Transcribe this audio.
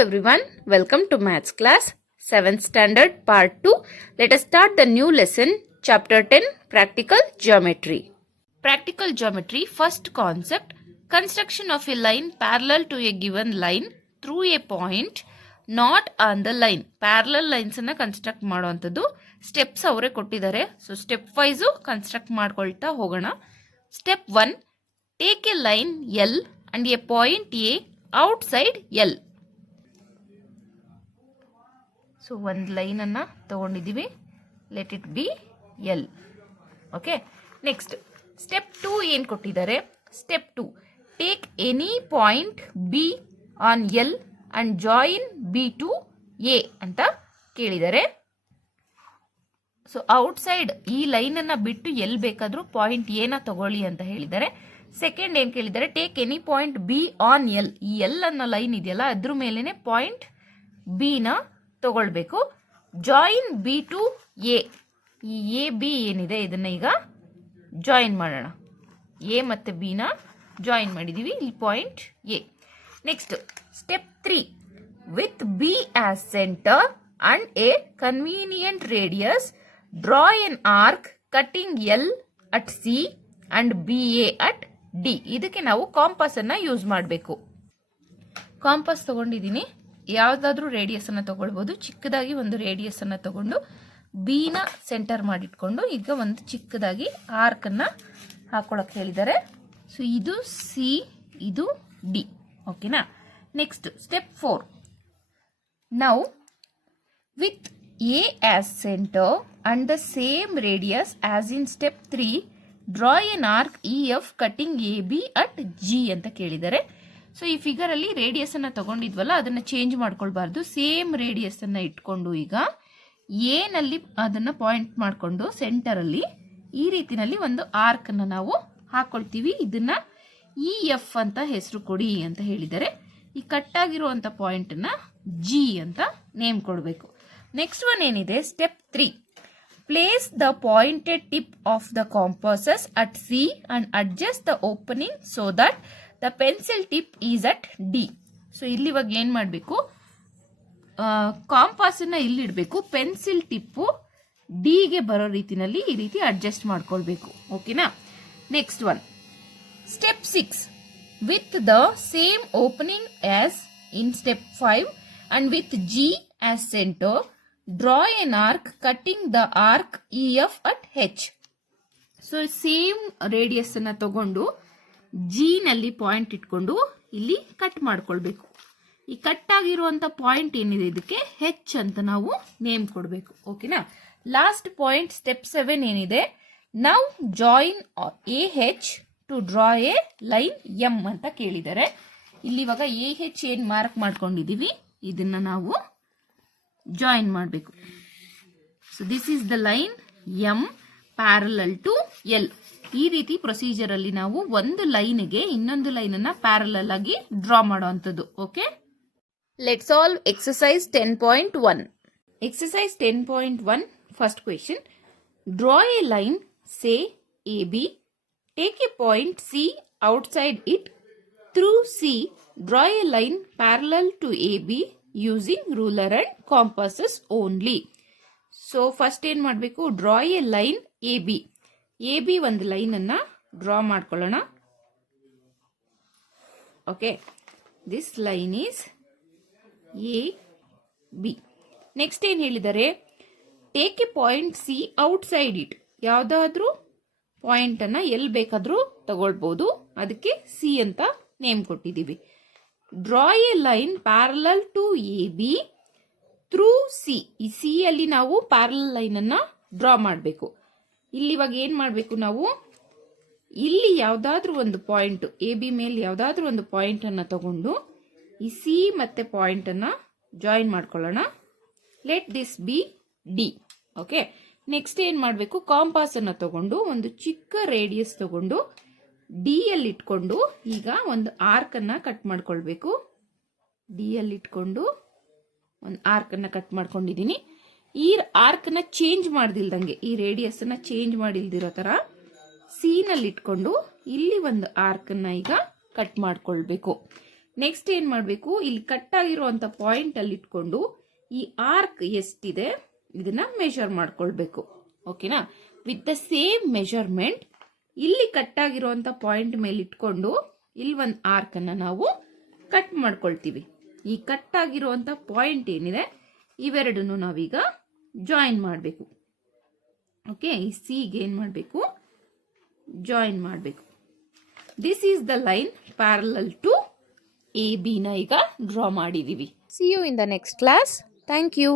everyone, welcome to Maths class 7th standard part 2. Let us start the new lesson, chapter 10, practical geometry. Practical geometry, first concept, construction of a line parallel to a given line through a point not on the line. Parallel lines ಅನ್ನ construct ಮಾಡುವಂಥದ್ದು steps ಅವರೇ ಕೊಟ್ಟಿದ್ದಾರೆ. So step wise construct ಮಾಡ್ಕೊಳ್ತಾ ಹೋಗೋಣ. Step 1, take a line l and a point a outside l. So ಒಂದು ಲೈನನ್ನು ತಗೊಂಡಿದ್ದೀವಿ, let it be l. Okay, next step 2 ಏನು ಕೊಟ್ಟಿದ್ದಾರೆ? Step 2, take any point B on l and join B to a ಅಂತ ಕೇಳಿದ್ದಾರೆ. So outside ಈ ಲೈನನ್ನು ಬಿಟ್ಟು ಎಲ್ಲಿ ಬೇಕಾದರೂ ಪಾಯಿಂಟ್ ಎನ ತಗೊಳ್ಳಿ ಅಂತ ಹೇಳಿದ್ದಾರೆ. ಸೆಕೆಂಡ್ ಏನು ಕೇಳಿದ್ದಾರೆ? Take any point B on L. ಈ ಎಲ್ ಅನ್ನೋ ಲೈನ್ ಇದೆಯಲ್ಲ ಅದ್ರ ಮೇಲೇನೆ ಪಾಯಿಂಟ್ ಬಿನ ತಗೊಳ್ಬೇಕು. Join B to A. ಈ ಎ ಬಿ ಏನಿದೆ ಇದನ್ನ ಈಗ ಜಾಯಿನ್ ಮಾಡೋಣ. ಎ ಮತ್ತು ಬಿನ ಜಾಯಿನ್ ಮಾಡಿದ್ದೀವಿ, ಇಲ್ಲಿ point A. Next step 3, with B as centre and A convenient radius draw N arc cutting L at c and B A at D. ಇದಕ್ಕೆ ನಾವು ಕಾಂಪಾಸ್ ಅನ್ನ ಯೂಸ್ ಮಾಡಬೇಕು. ಕಾಂಪಾಸ್ ತಗೊಂಡಿದ್ದೀನಿ, ಯಾವುದಾದ್ರೂ ರೇಡಿಯಸ್ ಅನ್ನ ತಗೊಳ್ಬೋದು. ಚಿಕ್ಕದಾಗಿ ಒಂದು ರೇಡಿಯಸ್ ಅನ್ನ ತಗೊಂಡು ಬಿನ ಸೆಂಟರ್ ಮಾಡಿಟ್ಕೊಂಡು ಈಗ ಒಂದು ಚಿಕ್ಕದಾಗಿ ಆರ್ಕ್ ಅನ್ನ ಹಾಕೊಳಕ್ ಹೇಳಿದ್ದಾರೆ. ಸೊ ಇದು ಸಿ, ಇದು ಡಿ. ಓಕೆನಾ? Next step 4, now with A as centre and the same radius as in step 3 draw N arc E F cutting A be at G ಅಂತ ಕೇಳಿದ್ದಾರೆ. ಸೊ ಈ ಫಿಗರ್ ಅಲ್ಲಿ ರೇಡಿಯಸ್ ಅನ್ನ ತಗೊಂಡಿದ್ವಲ್ಲ ಅದನ್ನ ಚೇಂಜ್ ಮಾಡ್ಕೊಳ್ಬಾರ್ದು. ಸೇಮ್ ರೇಡಿಯಸ್ ಅನ್ನ ಇಟ್ಕೊಂಡು ಈಗ ಎ ನಲ್ಲಿ ಅದನ್ನ ಪಾಯಿಂಟ್ ಮಾಡಿಕೊಂಡು ಸೆಂಟರ್ ಅಲ್ಲಿ ಈ ರೀತಿನಲ್ಲಿ ಒಂದು ಆರ್ಕ್ ಅನ್ನ ನಾವು ಹಾಕೊಳ್ತೀವಿ. ಇದನ್ನ ಇ ಎಫ್ ಅಂತ ಹೆಸರು ಕೊಡಿ ಅಂತ ಹೇಳಿದ್ದಾರೆ. ಈ ಕಟ್ ಆಗಿರುವಂತ ಪಾಯಿಂಟ್ ಅನ್ನ ಜಿ ಅಂತ ನೇಮ್ ಕೊಡಬೇಕು. ನೆಕ್ಸ್ಟ್ ಒನ್ ಏನಿದೆ? Step 3, place the pointed tip of the compasses at c and adjust the opening so that the pencil tip is at d. So ಇಲ್ಲಿ ಇವಾಗ ಏನ್ ಮಾಡಬೇಕು? ಕಾಂಪಾಸ್ ಅನ್ನ ಇಲ್ಲಿ ಇಡಬೇಕು, ಪೆನ್ಸಿಲ್ ಟಿಪ್ಪು ಡಿಗೆ ಬರೋ ರೀತಿನಲ್ಲಿ ಈ ರೀತಿ ಅಡ್ಜಸ್ಟ್ ಮಾಡ್ಕೊಳ್ಬೇಕು. ಓಕೆನಾ? Next one step 6, with the same opening as in step 5 and with G as centre draw N arc cutting the arc E F at H. So same radius ಅನ್ನ ತಗೊಂಡು ಜಿ ನಲ್ಲಿ ಪಾಯಿಂಟ್ ಇಟ್ಕೊಂಡು ಇಲ್ಲಿ cut ಮಾಡ್ಕೊಳ್ಬೇಕು. ಈ cut ಆಗಿರುವಂತ point ಏನಿದೆ ಇದಕ್ಕೆ ಹೆಚ್ ಅಂತ ನಾವು ನೇಮ್ ಕೊಡಬೇಕು. ಓಕೆನಾ? ಲಾಸ್ಟ್ ಪಾಯಿಂಟ್ ಸ್ಟೆಪ್ 7 ಏನಿದೆ? Now join A H two draw a line M ಅಂತ ಕೇಳಿದ್ದಾರೆ. ಇಲ್ಲಿ ಇವಾಗ ಎ ಹೆಚ್ ಏನ್ ಮಾರ್ಕ್ ಮಾಡ್ಕೊಂಡಿದೀವಿ ಇದನ್ನ ನಾವು ಜಾಯಿನ್ ಮಾಡಬೇಕು. So this is the line M parallel to L. ಈ ರೀತಿ ಪ್ರೊಸೀಜರ್ ಅಲ್ಲಿ ನಾವು ಒಂದು ಲೈನ್ಗೆ ಇನ್ನೊಂದು ಲೈನ್ ಅನ್ನ ಪ್ಯಾರಲಲ್ ಆಗಿ ಡ್ರಾ ಮಾಡುವಂಥದ್ದು. Okay, let's solve exercise 10.1. Exercise 10.1 first question. Draw a line say a b, take a point c outside it, through c draw a line parallel to A b using ruler and compasses only. So first ಏನ್ ಮಾಡಬೇಕು? Draw a line a b. A b ಒಂದು line ಅನ್ನ draw ಮಾಡ್ಕೊಳ್ಳೋಣ. Okay, this line is a b. Next ಏನ್ ಹೇಳಿದ್ದಾರೆ? Take a point c outside it. ಯಾವ್ದಾದ್ರೂ point ಅನ್ನ ಎಲ್ಲಿ ಬೇಕಾದ್ರೂ ತಗೊಳ್ಬಹುದು, ಅದಕ್ಕೆ ಸಿ ಅಂತ ನೇಮ್ ಕೊಟ್ಟಿದ್ದೀವಿ. Draw a line parallel to A B through C. ಈ ಸಿ ಅಲ್ಲಿ ನಾವು ಪ್ಯಾರಲಲ್ ಲೈನ್ ಅನ್ನ ಡ್ರಾ ಮಾಡಬೇಕು. ಇಲ್ಲಿ ಇವಾಗ ಏನ್ ಮಾಡಬೇಕು? ನಾವು ಇಲ್ಲಿ ಯಾವ್ದಾದ್ರೂ ಒಂದು ಪಾಯಿಂಟ್ ಎ ಬಿ ಮೇಲೆ ಯಾವ್ದಾದ್ರೂ ಒಂದು ಪಾಯಿಂಟ್ ಅನ್ನ ತಗೊಂಡು ಈ ಸಿ ಮತ್ತೆ ಪಾಯಿಂಟ್ ಅನ್ನ ಜಾಯಿನ್ ಮಾಡ್ಕೊಳ್ಳೋಣ. Let this B D. Okay, next ಏನ್ ಮಾಡಬೇಕು? ಕಾಂಪಾಸ್ ಅನ್ನ ತಗೊಂಡು ಒಂದು ಚಿಕ್ಕ ರೇಡಿಯಸ್ ತಗೊಂಡು ಡಿ ಅಲ್ಲಿ ಇಟ್ಕೊಂಡು ಈಗ ಒಂದು ಆರ್ಕ್ ಅನ್ನ ಕಟ್ ಮಾಡ್ಕೊಳ್ಬೇಕು. ಡಿ ಅಲ್ಲಿ ಇಟ್ಕೊಂಡು ಒಂದು ಆರ್ಕ್ ಅನ್ನ ಕಟ್ ಮಾಡ್ಕೊಂಡಿದ್ದೀನಿ. ಈ ಆರ್ಕ್ ನ ಚೇಂಜ್ ಮಾಡ್ದಿಲ್ದಂಗೆ, ಈ ರೇಡಿಯಸ್ ಅನ್ನ ಚೇಂಜ್ ಮಾಡಿಲ್ದಿರೋ ತರ ಸಿ ನಲ್ಲಿ ಇಟ್ಕೊಂಡು ಇಲ್ಲಿ ಒಂದು ಆರ್ಕ್ ಅನ್ನ ಈಗ ಕಟ್ ಮಾಡ್ಕೊಳ್ಬೇಕು. ನೆಕ್ಸ್ಟ್ ಏನು ಮಾಡಬೇಕು, ಇಲ್ಲಿ ಕಟ್ಟಾಗಿರುವಂಥ ಪಾಯಿಂಟಲ್ಲಿ ಇಟ್ಕೊಂಡು ಈ ಆರ್ಕ್ ಎಷ್ಟಿದೆ ಇದನ್ನ ಮೆಷರ್ ಮಾಡ್ಕೊಳ್ಬೇಕು. ಓಕೆನಾ? ವಿತ್ ದ ಸೇಮ್ ಮೆಷರ್ಮೆಂಟ್ ಇಲ್ಲಿ ಕಟ್ಟಾಗಿರುವಂಥ ಪಾಯಿಂಟ್ ಮೇಲೆ ಇಟ್ಕೊಂಡು ಇಲ್ಲಿ ಒಂದು ಆರ್ಕನ್ನು ನಾವು ಕಟ್ ಮಾಡ್ಕೊಳ್ತೀವಿ. ಈ ಕಟ್ಟಾಗಿರುವಂಥ ಪಾಯಿಂಟ್ ಏನಿದೆ ಇವೆರಡನ್ನು ನಾವೀಗ ಜಾಯಿನ್ ಮಾಡಬೇಕು. ಓಕೆ, ಈ ಸಿಗೆ ಏನು ಮಾಡಬೇಕು, ಜಾಯಿನ್ ಮಾಡಬೇಕು. This is the line parallel to A B ನ ಈಗ ಡ್ರಾ ಮಾಡಿದೀವಿ. See you in the next class. Thank you.